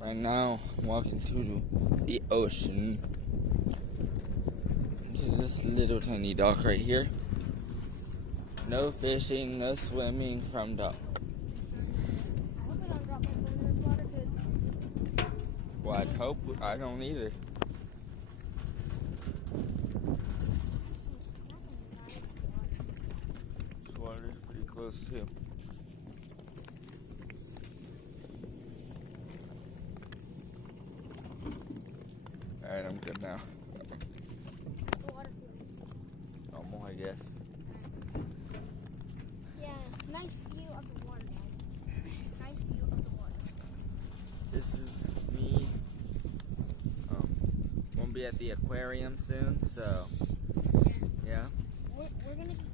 Right now, I'm walking to the ocean. To this little tiny dock right here. No fishing, no swimming from dock. I hope I don't drop my phone in this water, because Well, I'd hope I don't either. This water is pretty close too. Alright, I'm good now. the water feels. Normal, I guess. Yeah, nice view of the water, guys. Nice view of the water. This is me. We'll be at the aquarium soon, so Yeah. yeah. We're gonna be